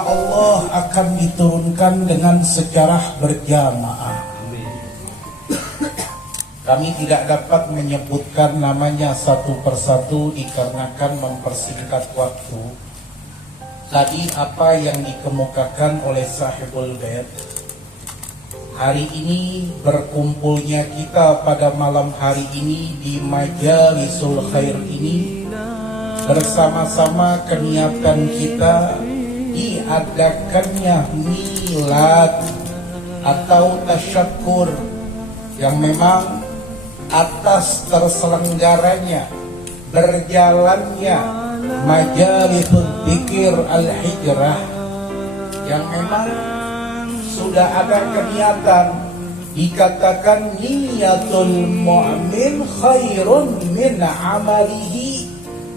karunia Allah akan diturunkan dengan sejarah berjamaah. Kami tidak dapat menyebutkan namanya satu persatu dikarenakan mempersingkat waktu. Tadi apa yang dikemukakan oleh Sahibul Bait, hari ini berkumpulnya kita pada malam hari ini di Majalisul Khair ini, bersama-sama keniatan kita diadakannya milad atau tasyakur yang memang atas terselenggaranya berjalannya Majalisul Dzikir Al-Hijrah yang memang sudah ada keniatan, dikatakan niyatul mu'min khairun min amalihi,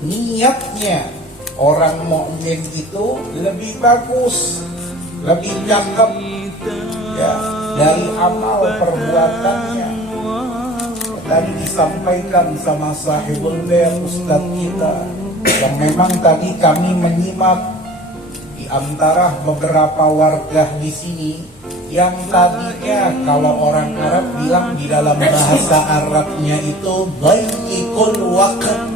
niatnya orang mukmin itu lebih bagus, lebih cakep ya dari amal perbuatannya. Tadi disampaikan sama Sahibul Bait Ustadz kita yang memang tadi kami menyimak di antara beberapa warga di sini yang tadinya kalau orang Arab bilang di dalam bahasa Arabnya itu dhayiqul waqt.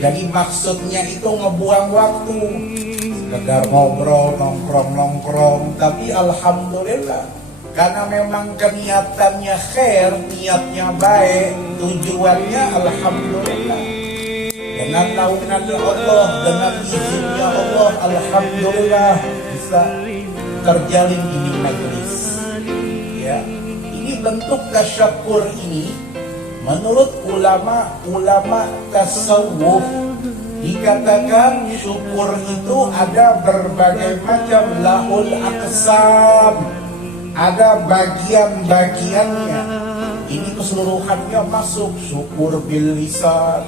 Jadi maksudnya itu ngebuang waktu, sekedar ngobrol, nongkrong, tapi alhamdulillah karena memang keniatannya khair, niatnya baik, tujuannya alhamdulillah. Dengan naungannya Allah, dengan izinnya Allah, alhamdulillah bisa terjalin ini majelis. Ya, ini bentuk tasyakur ini menurut ulama tasawuf dikatakan syukur itu ada berbagai macam, lahul aqsam, ada bagian-bagiannya. Ini keseluruhannya masuk, syukur bil lisan,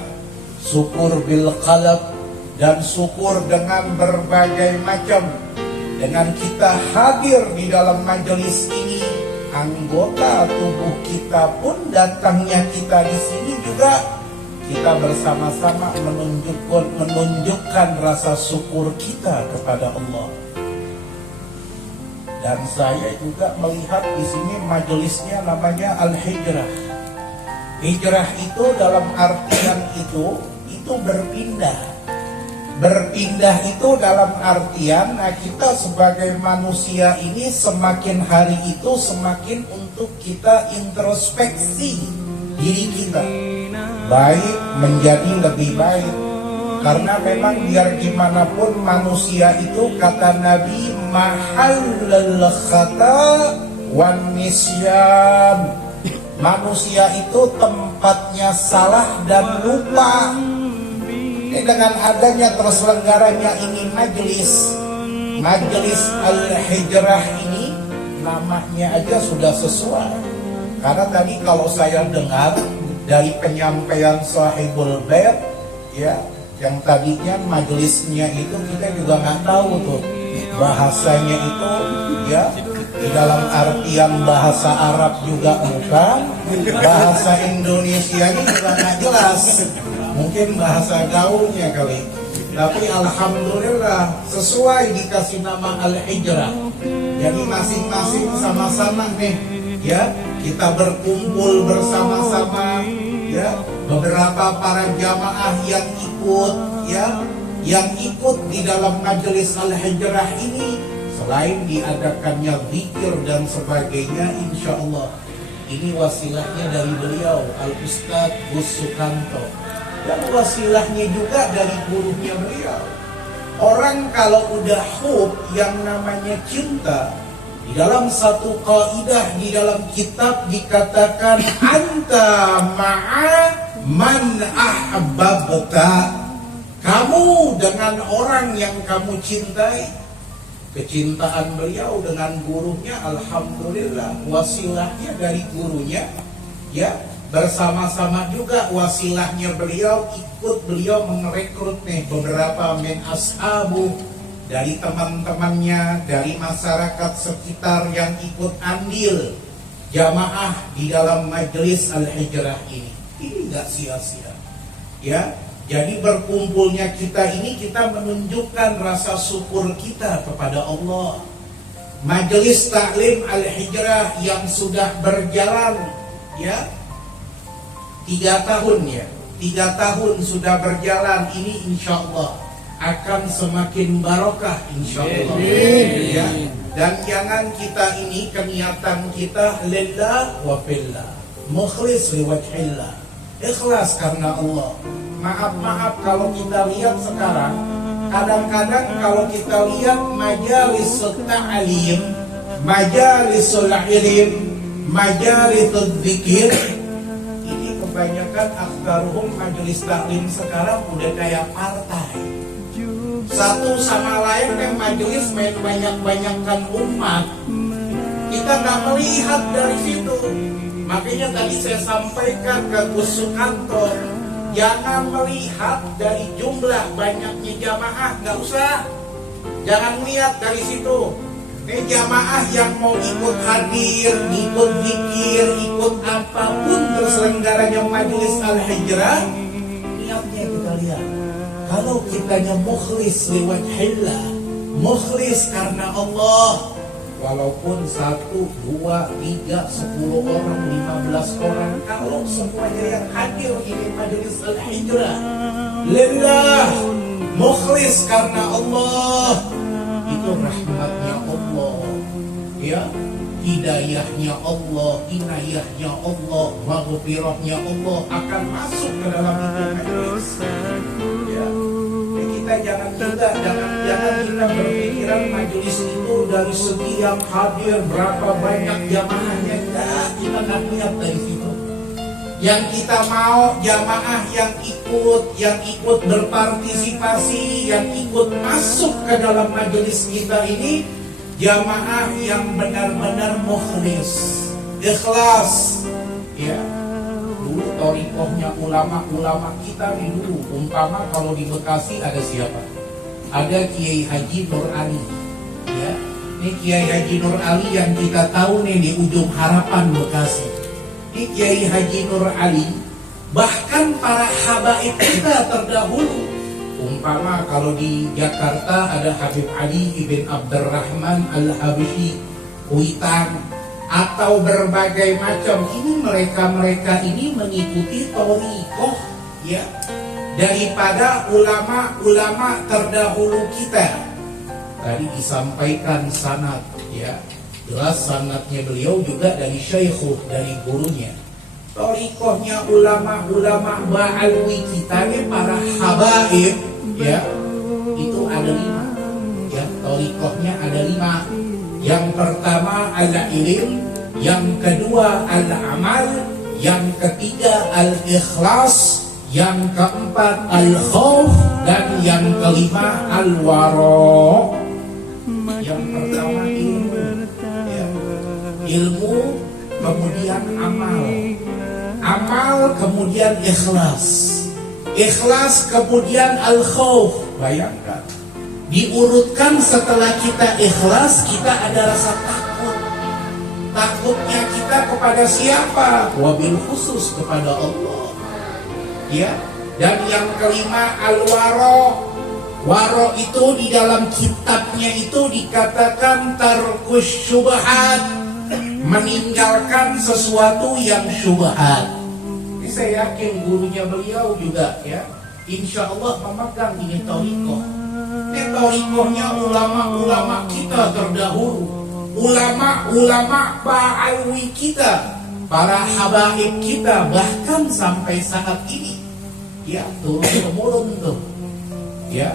syukur bil qalb, dan syukur dengan berbagai macam. Dengan kita hadir di dalam majelis ini, anggota tubuh kita pun datangnya kita di sini juga kita bersama-sama menunjukkan rasa syukur kita kepada Allah. Dan saya juga melihat di sini majelisnya namanya Al-Hijrah. Hijrah itu dalam artian itu berpindah. Berpindah itu dalam artian kita sebagai manusia ini semakin hari itu semakin untuk kita introspeksi diri kita, baik menjadi lebih baik. Karena memang biar gimana pun manusia itu kata Nabi mahallul khata wan nisyan. Manusia itu tempatnya salah dan lupa. Dengan adanya terselenggaranya ini majelis Al-Hijrah ini, namanya aja sudah sesuai. Karena tadi kalau saya dengar dari penyampaian Sahibul Bait ya, yang tadinya majelisnya itu kita juga nggak tahu tuh bahasanya itu ya, di dalam artian bahasa Arab juga bukan, bahasa Indonesia juga nggak jelas, mungkin bahasa gaulnya kali. Tapi alhamdulillah sesuai dikasih nama Al-Hijrah. Jadi masing-masing sama-sama nih ya, kita berkumpul bersama-sama ya, beberapa para jamaah yang ikut ya, yang ikut di dalam majelis Al-Hijrah ini, selain diadakannya zikir dan sebagainya, insya Allah ini wasilahnya dari beliau Al-Ustadz Gus Sukanto, dan wasilahnya juga dari gurunya beliau. Orang kalau udah hub, yang namanya cinta, di dalam satu kaidah di dalam kitab dikatakan anta ma'a man ahbabta. Kamu dengan orang yang kamu cintai. Kecintaan beliau dengan gurunya alhamdulillah wasilahnya dari gurunya ya, bersama-sama juga wasilahnya beliau, ikut beliau merekrut nih beberapa min ashabu dari teman-temannya, dari masyarakat sekitar yang ikut andil jamaah di dalam majelis Al-Hijrah ini. Ini gak sia-sia ya. Jadi berkumpulnya kita ini, kita menunjukkan rasa syukur kita kepada Allah. Majelis Taklim Al-Hijrah yang sudah berjalan ya 3 tahun ya, 3 tahun sudah berjalan ini, insya Allah akan semakin barokah insya Allah ya. Dan jangan kita ini, keniatan kita lillah wa fillah, mukhlis liwajhillah, ikhlas karena Allah. Maaf kalau kita lihat sekarang, kadang-kadang kalau kita lihat majalisul ta'lim, majalisul ilm, majalisul dzikir, ini kebanyakan aktsaruhum majelis taklim sekarang udah kayak partai. Satu sama lain yang majelis main banyak-banyakkan umat. Kita nggak melihat dari situ. Makanya tadi saya sampaikan ke Gus Sukanto, jangan melihat dari jumlah banyaknya jamaah, nggak usah. Jangan lihat dari situ. Ini jamaah yang mau ikut hadir, ikut zikir, ikut apapun terselenggaranya majelis Al-Hijrah, niatnya kita lihat. Kalau kitanya mukhlis liwajhillah, mukhlis karena Allah, walaupun 1, 2, 3, 10 orang, 15 orang, kalau semuanya yang hadir ini majelis Al-Hijrah lillah, mukhlis karena Allah, itu rahmatnya Allah ya, hidayahnya Allah, inayahnya Allah, maghfirahnya Allah akan masuk ke dalam majelis ya. Kita jangan kita berpikiran majelis itu dari segi yang hadir berapa banyak jamaahnya. Nah, kita nggak lihat dari situ. Yang kita mau jamaah yang ikut berpartisipasi, yang ikut masuk ke dalam majelis kita ini, jamaah yang benar-benar mukhlis, ikhlas ya. Dulu thariqahnya ulama-ulama kita nih dulu, umpama kalau di Bekasi ada siapa? Ada Kiai Haji Nur Ali ya. Ini Kiai Haji Nur Ali yang kita tahu nih di ujung harapan Bekasi. Ini Kiai Haji Nur Ali, bahkan para habaib kita terdahulu, umpama kalau di Jakarta ada Habib Ali ibn Abdurrahman Al-Habsyi Kuitang, atau berbagai macam, ini mereka ini mengikuti thariqah ya daripada ulama-ulama terdahulu kita. Tadi disampaikan sanad ya, jelas sanadnya beliau juga dari syaikhul, dari gurunya. Thariqahnya ulama-ulama ba'alwi kita nih, para habaib ya, itu ada 5 ya, thariqahnya ada 5. Yang pertama al-ilm, yang kedua al-amal, yang ketiga al-ikhlas, yang keempat al-khauf, dan yang kelima al-wara. Yang pertama ilmu ya. Ilmu kemudian amal, amal kemudian ikhlas, ikhlas kemudian al-khauf. Bayangkan, diurutkan setelah kita ikhlas, kita ada rasa takut. Takutnya kita kepada siapa? Wabil khusus kepada Allah ya. Dan yang kelima al-waro. Waro itu di dalam kitabnya itu dikatakan tarkus syubhat, meninggalkan sesuatu yang syubhat. Ini saya yakin gurunya beliau juga ya, insya Allah memegang ini thariqah. Ini thariqahnya ulama-ulama kita terdahulu, ulama-ulama ba'alwi kita, para habaib kita, bahkan sampai saat ini ya, turun-temurun tuh ya.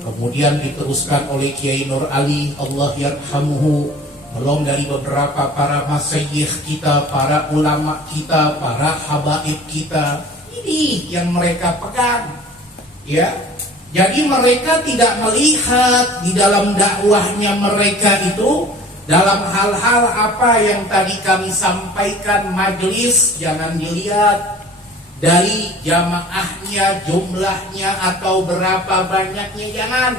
Kemudian diteruskan oleh Kiai Nur Ali, Allah yarhamuhu, belum dari beberapa para masyayikh kita, para ulama kita, para habaib kita. Ini yang mereka pegang ya. Jadi mereka tidak melihat di dalam dakwahnya mereka itu, dalam hal-hal apa yang tadi kami sampaikan majelis, jangan dilihat dari jamaahnya, jumlahnya, atau berapa banyaknya, jangan.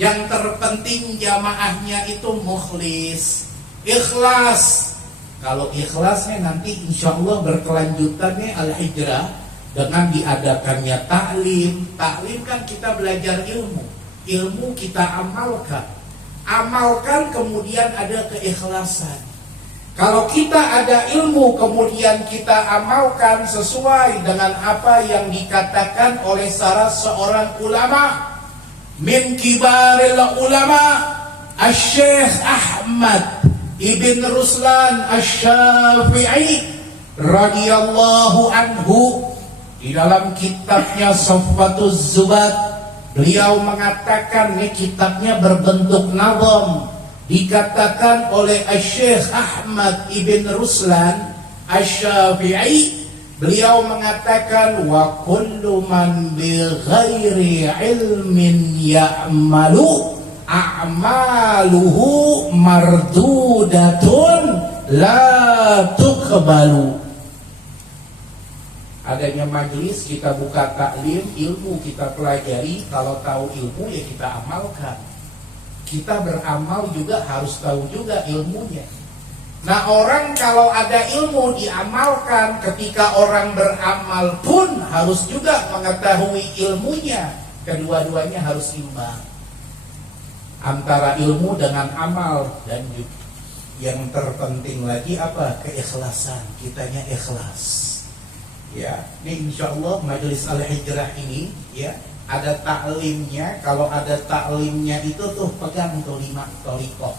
Yang terpenting jamaahnya itu mukhlis, ikhlas. Kalau ikhlasnya nanti insya Allah berkelanjutannya Al-Hijrah, dengan diadakannya taklim. Taklim kan kita belajar ilmu, ilmu kita amalkan. Amalkan kemudian ada keikhlasan. Kalau kita ada ilmu kemudian kita amalkan sesuai dengan apa yang dikatakan oleh salah seorang ulama, min kibaril ulama Asy-Syaikh Ahmad Ibn Ruslan Asy-Syafi'i radhiyallahu anhu, di dalam kitabnya Safwatuz Zubat, beliau mengatakan, ini kitabnya berbentuk nazam, dikatakan oleh Asy-Syaikh Ahmad Ibn Ruslan Asy-Syafi'i, beliau mengatakan, wa kullu man bi ghairi ilmin ya'malu a'maluhu mardudatun la tuqbalu. Adanya majelis, kita buka taklim, ilmu kita pelajari. Kalau tahu ilmu ya kita amalkan. Kita beramal juga harus tahu juga ilmunya. Nah, orang kalau ada ilmu diamalkan, ketika orang beramal pun harus juga mengetahui ilmunya. Kedua-duanya harus imbang antara ilmu dengan amal. Dan yang terpenting lagi apa? Keikhlasan. Kitanya ikhlas. Ya, ini insya Allah majelis Al-Hijrah ini ya ada taklimnya. Kalau ada taklimnya itu tuh pegang tuh 5 thariqah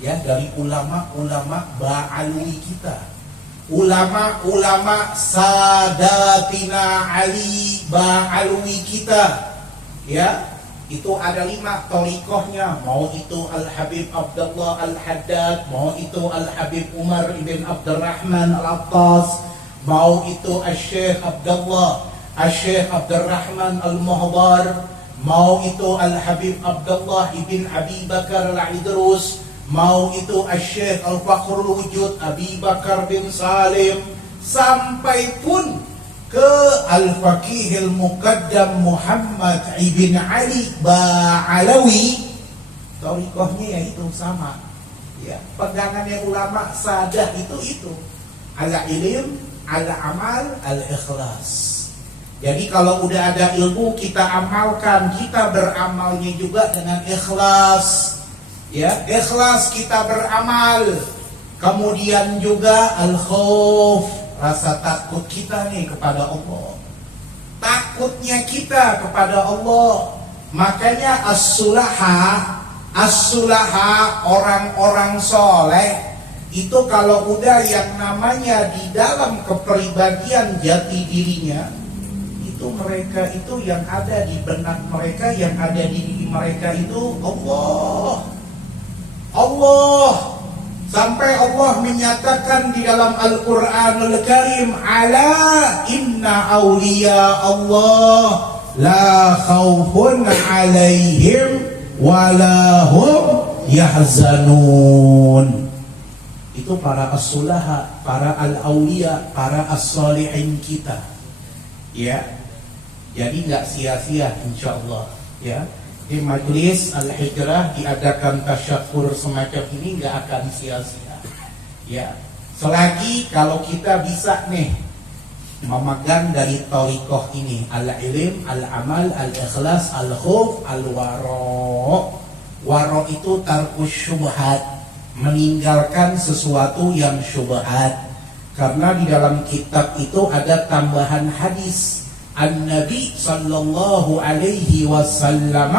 ya, dari ulama-ulama ba'alwi kita, ulama-ulama Sadatina Ali ba'alwi kita ya. Itu ada 5 thariqahnya, mau itu Al-Habib Abdullah Al-Haddad, mau itu Al-Habib Umar ibn Abdurrahman Al-Attas, mau itu Asy-Syaikh Abdullah, Asy-Syaikh Abdurrahman Al-Muhdar, mau itu Al-Habib Abdullah ibn Abi Bakar Al-Idrus, mau itu Asy-Syaikh Al-Fakhrul Wujud Abi Bakar bin Salim, sampai pun ke Al-Faqih Al-Muqaddam Muhammad ibn Ali Ba'alawi. Thariqahnya ya itu sama ya, pegangannya ulama sadah itu al-ilm, al-amal, al-ikhlas. Jadi kalau udah ada ilmu kita amalkan, kita beramalnya juga dengan ikhlas. Ya, ikhlas kita beramal. Kemudian juga al-khauf, rasa takut kita nih kepada Allah. Takutnya kita kepada Allah. Makanya as-sulaha, orang-orang soleh itu kalau udah yang namanya di dalam kepribadian jati dirinya, itu mereka itu yang ada di benak mereka, yang ada di diri mereka itu Allah. Sampai Allah menyatakan di dalam Al-Quranul Karim, ala inna awliya Allah la khawfun alaihim wa la hum yahzanun. Itu para as-sulaha, para al-awliya, para as-salihin kita. Ya. Jadi enggak sia-sia insyaallah, ya. Di majelis Al-Hijrah diadakan tasyakur semacam ini enggak akan sia-sia. Ya. Selagi kalau kita bisa nih memegang dari thariqah ini, al-ilm, al-amal, al-ikhlas, al-khauf, al-wara'. Wara' itu tarkus syubhat, meninggalkan sesuatu yang syubhat. Karena di dalam kitab itu ada tambahan hadis. An-Nabi sallallahu alaihi wasallam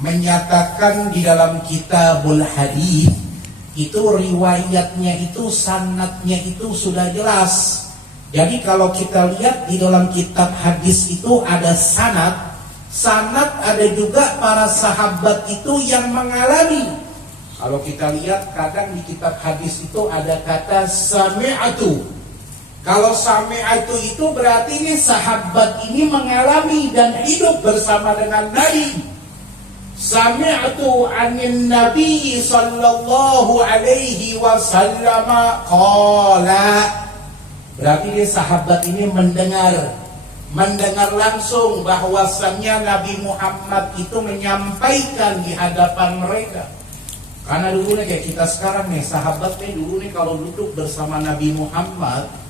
menyatakan di dalam kitabul hadis itu riwayatnya itu, sanadnya itu sudah jelas. Jadi kalau kita lihat di dalam kitab hadis itu ada sanad ada juga para sahabat itu yang mengalami. Kalau kita lihat kadang di kitab hadis itu ada kata sami'atu. Kalau sami'atu itu berarti ini sahabat ini mengalami dan hidup bersama dengan Nabi. Sami'atu anin Nabi sallallahu alaihi wasallam qala. Berarti ini sahabat ini mendengar langsung bahwasannya Nabi Muhammad itu menyampaikan di hadapan mereka. Karena dulu nih kayak kita sekarang nih, sahabat nih dulu nih kalau duduk bersama Nabi Muhammad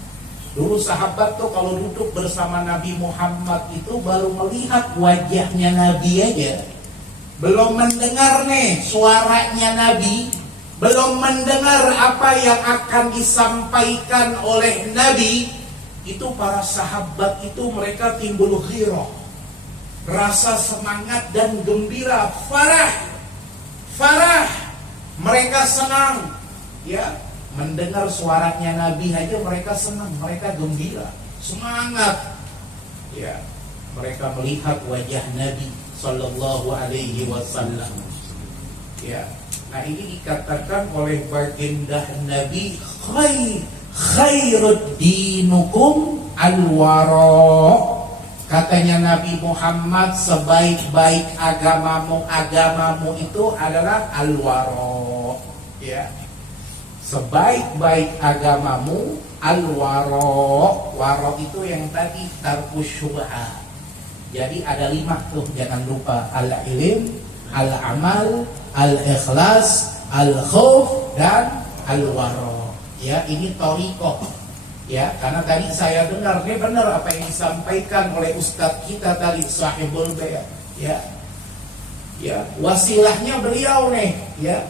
Dulu sahabat tuh kalau duduk bersama Nabi Muhammad itu baru melihat wajahnya Nabi aja, belum mendengar nih suaranya Nabi, belum mendengar apa yang akan disampaikan oleh Nabi, itu para sahabat itu mereka timbul ghirah, rasa semangat dan gembira, farah, mereka senang, ya. Mendengar suaranya Nabi aja mereka senang, mereka gembira, semangat. Ya, mereka melihat wajah Nabi Sallallahu Alaihi Wasallam. Ya, nah ini dikatakan oleh baginda Nabi, khairud dinukum al-wara. Katanya Nabi Muhammad, sebaik-baik agamamu itu adalah al-wara. Ya. Sebaik-baik agamamu al-wara. Wara itu yang tadi tarkus syubhat. Jadi ada 5 tuh, jangan lupa: al-ilm, al-amal, al-ikhlas, al-khauf, dan al-wara. Ya, ini thariqah. Ya, karena tadi saya dengar ini benar apa yang disampaikan oleh ustadz kita tadi, Sahibul Bayat. Ya. Ya, wasilahnya beliau nih, ya.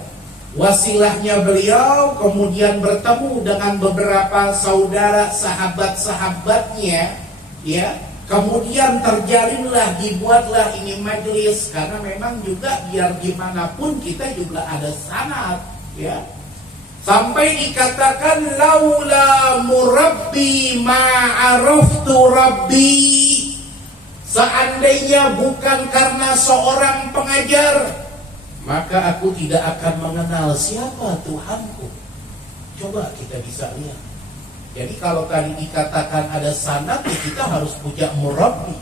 Wasilahnya beliau kemudian bertemu dengan beberapa saudara sahabat-sahabatnya, ya. Kemudian terjalinlah, dibuatlah ini majelis, karena memang juga biar gimana pun kita juga ada sanad, ya. Sampai dikatakan laula murabbi ma'araftu rabbi. Seandainya bukan karena seorang pengajar, maka aku tidak akan mengenal siapa Tuhanku. Coba kita bisa lihat. Jadi kalau tadi dikatakan ada sanad, ya kita harus punya murabbi.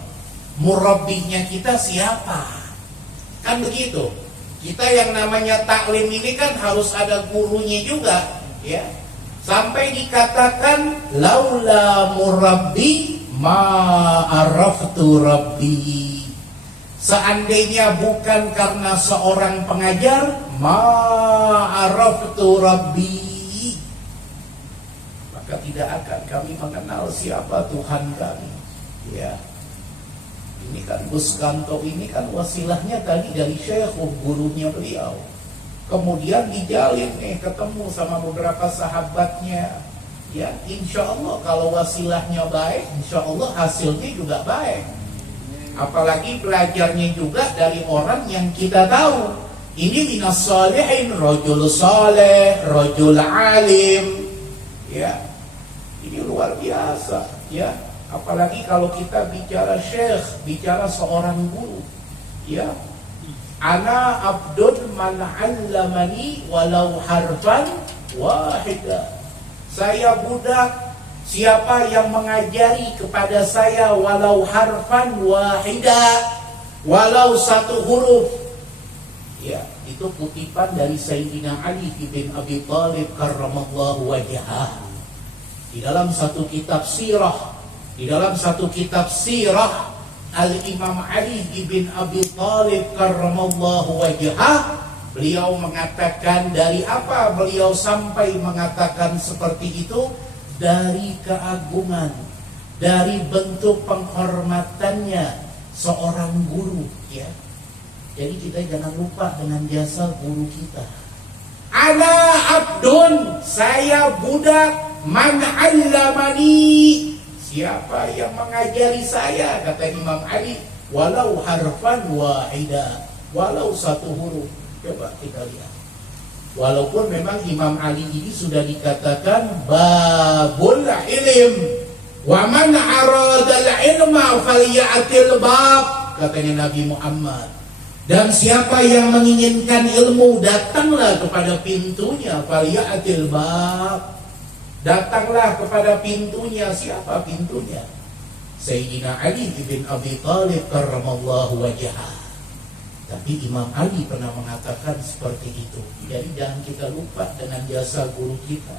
Murabbinya kita siapa? Kan begitu. Kita yang namanya taklim ini kan harus ada gurunya juga, ya. Sampai dikatakan laula murabbi ma araftu rabbi. Seandainya bukan karena seorang pengajar, ma'araftu rabbi, maka tidak akan kami mengenal siapa Tuhan kami. Ya, ini kan Gus Kanto ini kan wasilahnya tadi dari Syekh, gurunya beliau. Kemudian dijalin nih, ketemu sama beberapa sahabatnya. Ya, insya Allah kalau wasilahnya baik, insya Allah hasilnya juga baik. Apalagi belajarnya juga dari orang yang kita tahu. Ini minas sholihin, rajul saleh, rajul alim. Ya, ini luar biasa. Ya, apalagi kalau kita bicara syekh, bicara seorang guru. Ya, ana abdun man 'allamani walau harfan wahida. Saya budak, siapa yang mengajari kepada saya walau harfan wahida, walau 1 huruf. Ya, itu kutipan dari Sayyidina Ali bin Abi Thalib karramallahu wajhah. Di dalam satu kitab sirah, Al-Imam Ali bin Abi Thalib karramallahu wajhah, beliau mengatakan, dari apa beliau sampai mengatakan seperti itu? Dari keagungan, dari bentuk penghormatannya seorang guru, ya. Jadi kita jangan lupa dengan jasa guru kita. Ana abdun, saya budak, man 'allamani, siapa yang mengajari saya, kata Imam Ali, walau harfan wahida, walau 1 huruf. Coba kita lihat. Walaupun memang Imam Ali ini sudah dikatakan babul ilm, wa man aradal ilma falyatil bab, katanya Nabi Muhammad. Dan siapa yang menginginkan ilmu, datanglah kepada pintunya, falyatil bab. Datanglah kepada pintunya. Siapa pintunya? Sayyidina Ali bin Abi Thalib karramallahu wajhah. Tapi Imam Ali pernah mengatakan seperti itu. Jadi jangan kita lupa dengan jasa guru kita.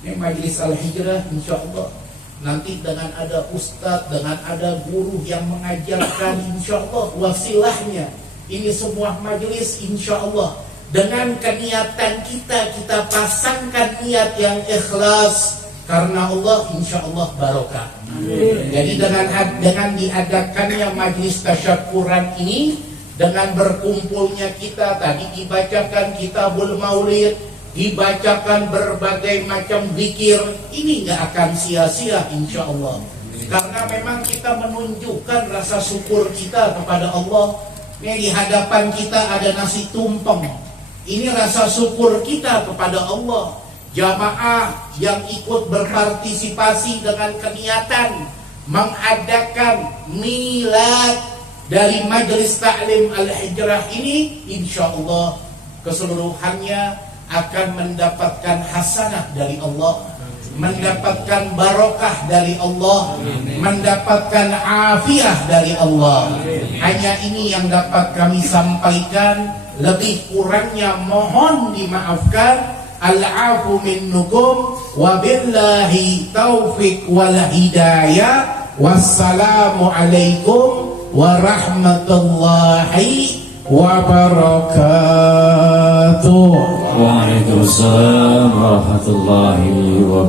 Ini Majelis Al-Hijrah insya Allah nanti dengan ada ustadz, dengan ada guru yang mengajarkan, insya Allah wasilahnya. Ini sebuah majelis insya Allah dengan keniatan kita pasangkan niat yang ikhlas karena Allah, insya Allah barokah. Jadi dengan diadakannya majlis tasyakuran ini, dengan berkumpulnya kita, tadi dibacakan kitabul maulid, dibacakan berbagai macam zikir, ini nggak akan sia-sia insya Allah. Karena memang kita menunjukkan rasa syukur kita kepada Allah. Ini di hadapan kita ada nasi tumpeng, ini rasa syukur kita kepada Allah. Jamaah yang ikut berpartisipasi dengan keniatan mengadakan milad dari Majelis Ta'lim Al-Hijrah ini, insya Allah keseluruhannya akan mendapatkan hasanah dari Allah, mendapatkan barokah dari Allah, mendapatkan afiah dari Allah. Hanya ini yang dapat kami sampaikan. Lebih kurangnya mohon dimaafkan. Al-afu minnukum wa billahi taufiq wal hidayah. Wassalamu alaikum warahmatullahi wabarakatuh. Waalaikumsalam warahmatullahi wabarakatuh.